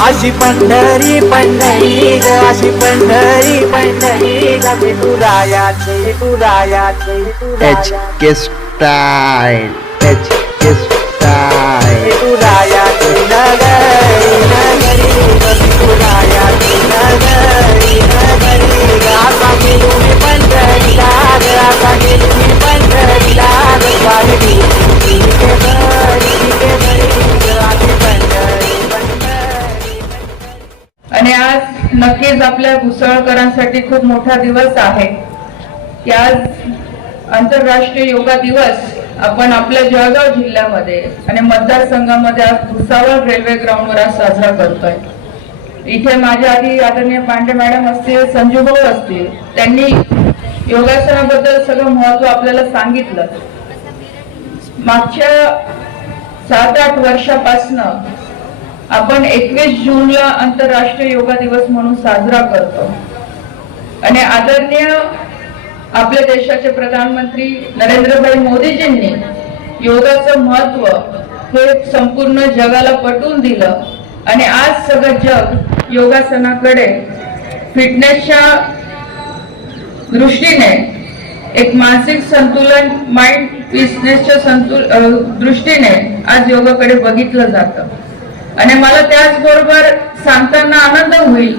अशी पंढरी पंढरी ग अशी पंढरी पंढरी ग. विठुरायाची विठुरायाची H K style H K style. विठुरायाची खूप मोठा दिवस आहे. आज आंतरराष्ट्रीय योगा दिवस आपण आपल्या जळगाव जिल्ह्यामध्ये आणि मतदारसंघामध्ये आज भुसावळ रेल्वे ग्राउंडवर आज साजरा करतोय. इथे माझ्या आधी आदरणीय पांडे मॅडम असतील संजू भाऊ असतील त्यांनी योगासनाबद्दल सगळं महत्त्व आपल्याला सांगितलं. मागच्या सात आठ वर्षापासनं आपण एकवीस जूनला आंतरराष्ट्रीय योगा दिवस म्हणून साजरा करतो. आणि आदरणीय आपल्या देशाचे प्रधानमंत्री नरेंद्रभाई मोदीजींनी योगाचं महत्त्व हे संपूर्ण जगाला पटवून दिलं. आणि आज सगळं जग योगासनाकडे फिटनेसच्या दृष्टीने एक मानसिक संतुलन माइंड फिटनेसच्या संतुल दृष्टीने आज योगाकडे बघितलं जातं. आणि मला त्याचबरोबर सांगताना आनंद होईल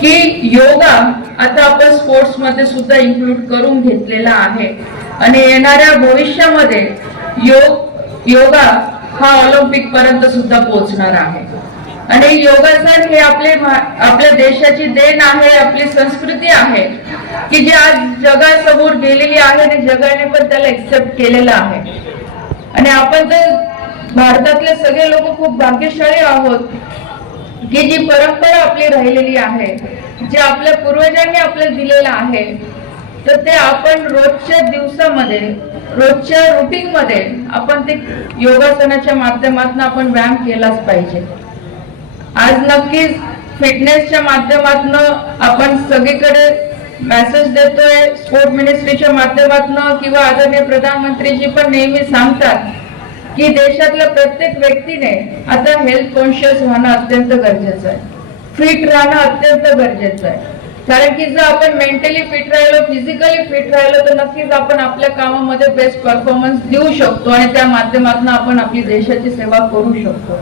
की योगा आता आपण स्पोर्ट्समध्ये सुद्धा इन्क्लूड करून घेतलेला आहे. आणि येणाऱ्या भविष्यामध्ये योग योगा हा ऑलिम्पिक पर्यंत सुद्धा पोहोचणार आहे. आणि योगासन हे आपले आपल्या देशाची देण आहे आपली संस्कृती आहे की जी आज जगासमोर गेलेली आहे आणि जगाने पण त्याला एक्सेप्ट केलेलं आहे. आणि आपण तर भारतातले सगळे लोक खूप भाग्यशाली आहोत. की जी परंपरा आपली राहिलेली आहे जे आपल्या पूर्वजांनी आपल्याला दिलेलं आहे तर ते आपण रोजच्या दिवसामध्ये रोजच्या रुटीन मध्ये आपण ते योगासनाच्या माध्यमातून आपण व्यायाम केलाच पाहिजे. आज नक्कीच फिटनेसच्या माध्यमातून आपण सगळीकडे मेसेज देतोय स्पोर्ट मिनिस्ट्रीच्या माध्यमातून किंवा आदरणीय प्रधानमंत्रीजी पण नेहमी सांगतात की देशातल्या प्रत्येक व्यक्तीने आता हेल्थ कॉन्शियस होणं अत्यंत गरजेचं आहे. फिट राहणं अत्यंत गरजेचं आहे. कारण की जर आपण मेंटली फिट राहिलो फिजिकली फिट राहिलो तर नक्कीच आपण आपल्या कामामध्ये बेस्ट परफॉर्मन्स देऊ शकतो आणि त्या माध्यमातून आपण आपली देशाची सेवा करू शकतो.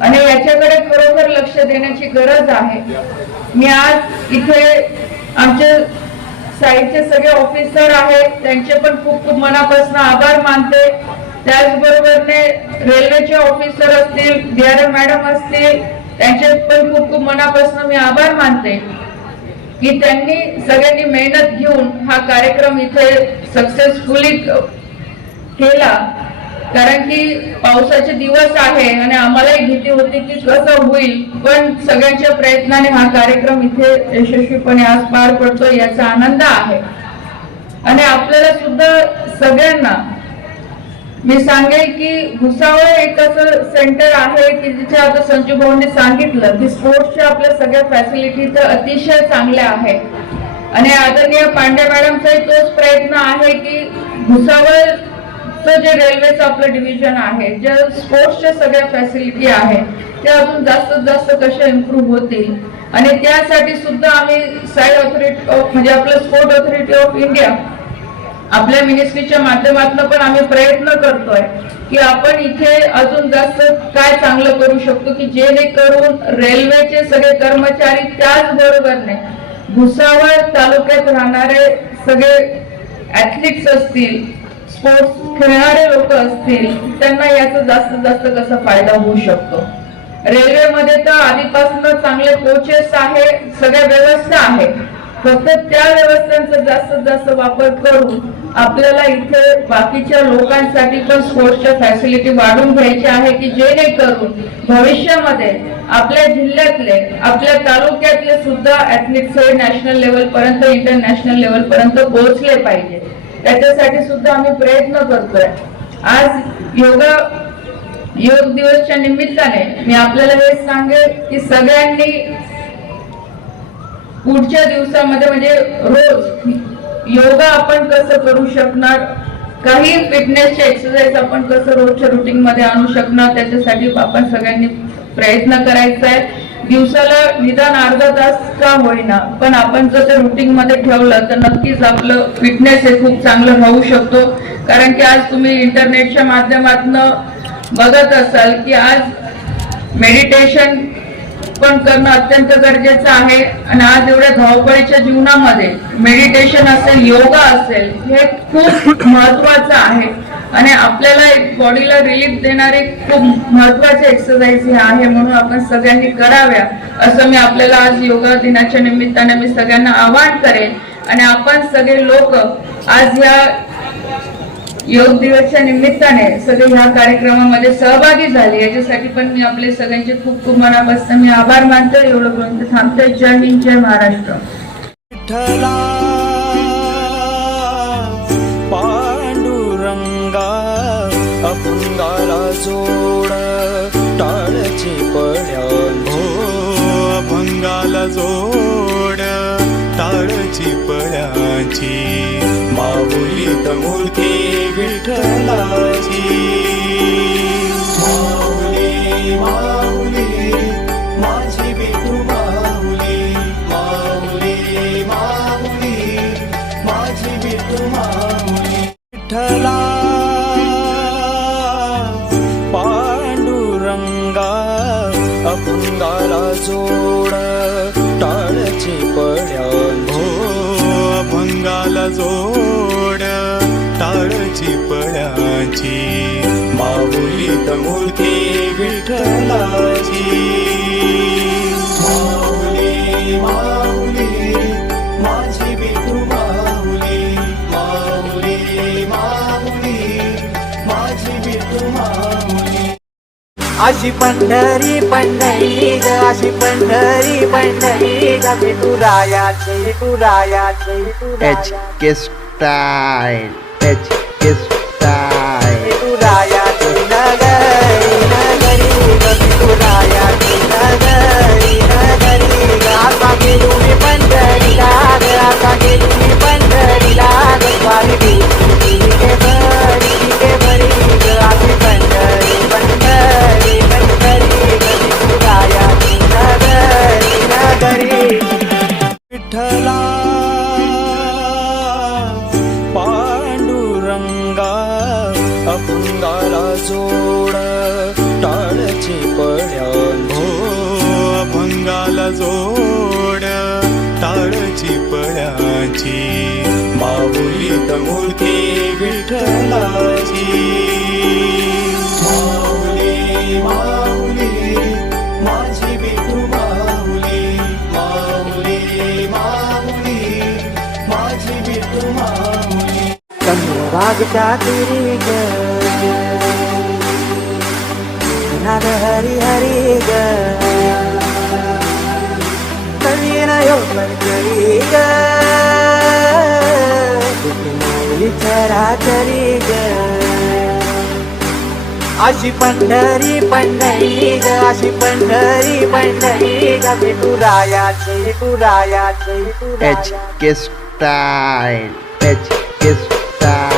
आणि याच्याकडे खरोखर लक्ष देण्याची गरज आहे. मी आज इथे आमचे साईडचे सगळे ऑफिसर आहेत त्यांचे पण खूप खूप मनापासून आभार मानते. त्याचबरोबरने रेल्वेचे ऑफिसर असतील डीआरएम मॅडम असतील त्यांचे पण खूप खूप मनापासून मी आभार मानते की त्यांनी सगळ्यांनी मेहनत घेऊन हा कार्यक्रम इथे सक्सेसफुली केला. कारण की पावसाचे दिवस आहे आणि आम्हालाही भीती होती की कसं होईल पण सगळ्यांच्या प्रयत्नाने हा कार्यक्रम इथे यशस्वीपणे आज पार पडतो याचा आनंद आहे. आणि आपल्याला सुद्धा सगळ्यांना मी सांगेल की भुसावळ एक असं सेंटर आहे की जिथे आता संजू भाऊंनी सांगितलं की स्पोर्ट्सच्या आपल्या सगळ्या फॅसिलिटी तर अतिशय चांगल्या आहेत. आणि आदरणीय पांडे मॅडमचाही तोच प्रयत्न आहे की भुसावळचं जे रेल्वेचं आपलं डिव्हिजन आहे जे स्पोर्ट्सच्या सगळ्या फॅसिलिटी आहे त्या अजून जास्तीत जास्त कशा इम्प्रूव्ह होतील? आणि त्यासाठी सुद्धा आम्ही साई ऑथॉरिटी ऑफ म्हणजे आपलं स्पोर्ट ऑथॉरिटी ऑफ इंडिया आपल्या मिनिस्ट्रीच्या माध्यमातून पण आम्ही प्रयत्न करतोय की आपण इथे अजून जास्त काय चांगलं करू शकतो की जेणेकरून रेल्वेचे सगळे कर्मचारी त्याचबरोबरने भुसावळ तालुक्यात राहणारे सगळे ऍथलीट्स असतील स्पोर्ट्स खेळणारे लोक असतील त्यांना याचा जास्तीत जास्त कसा फायदा होऊ शकतो? रेल्वेमध्ये तर आधीपासून चांगले कोचेस आहे सगळ्या व्यवस्था आहे. फक्त त्या व्यवस्थांचा जास्तीत जास्त वापर करून आपल्याला इथे बाकीच्या लोकांसाठी पण स्पोर्ट्सच्या फॅसिलिटी वाढून घ्यायची आहे की जेणेकरून भविष्यामध्ये आपल्या जिल्ह्यातले आपल्या तालुक्यातले सुद्धा ऍथलीट्स हे नॅशनल लेवल पर्यंत इंटरनॅशनल लेवल पर्यंत पोहोचले पाहिजे. त्याच्यासाठी सुद्धा आम्ही प्रयत्न करतोय. आज योगा योग दिवसच्या निमित्ताने मी आपल्याला हे सांगेल की सगळ्यांनी पुढच्या दिवसामध्ये म्हणजे रोज योगा आपण कसं करू शकणार? काही फिटनेसचे एक्सरसाइज आपण कसं रोजच्या रुटीन मध्ये आणू शकणार? त्याच्यासाठी आपण सगळ्यांनी प्रयत्न करायचा आहे. दिवसाला निदान अर्धा तास का होईना पण आपण जर ते रुटीन मध्ये ठेवलं तर नक्कीच आपलं फिटनेस हे खूप चांगलं होऊ शकतो. कारण की आज तुम्ही इंटरनेटच्या माध्यमातून बघत असाल की आज मेडिटेशन पण करणं अत्यंत गरजेचं आहे. आणि आज एवढ्या धावपळीच्या जीवनामध्ये मेडिटेशन असेल योगा असेल हे खूप महत्वाचं आहे. आणि आपल्याला एक बॉडीला रिलीफ देणारे खूप महत्त्वाचे एक्सरसाइज हे आहे म्हणून आपण सगळ्यांनी कराव्या असं मी आपल्याला आज योगा दिनाच्या निमित्ताने मी सगळ्यांना आवाहन करेन. आणि आपण सगळे लोक आज या योग दिवसच्या निमित्ताने सगळे ह्या कार्यक्रमामध्ये सहभागी झाले. याच्यासाठी पण मी आपले सगळ्यांचे खूप खूप मनापासून मी आभार मानते. एवढं बोलून थांबते जय हिंद जय महाराष्ट्र. विठ्ठला पांडुरंगा अपंगाला जोड टाळची पड्याल. हो अभंगाला जोड टाळची पळ्याची माऊलीत मूर्ती विठ्ठला पांडुरंगा अपंगाला जोड टाळची पड्याल. हो अभंगाला जोड विठ्ठलाची माऊली मूर्ती विठ्ठलाची. माऊली माऊली माझी विठू माऊली माऊली माऊली माझी विठू माऊली अशी पंढरी पंढरी ग अशी पंढरी पंढरी ग विठुरायाची विठुरायाची H K style H K गेलो मी पंढरीला आता गेलो मी पंढरीला ग स्वामी भीती के भरी के पंढरी पंढरी पंढरी नगरी नगरी विठ्ठला पांडुरंगा अपंगाला जोड टाळची पड्याल भो हो, अभंगाला जोड. वागता तिरी ग नाद हरी हरी ग कवीन यो करी ग विचारा तरी ग अशी पंढरी पंढरी ग अशी पंढरी पंढरी ग. विठुरायाची विठुरायाची H K style H K style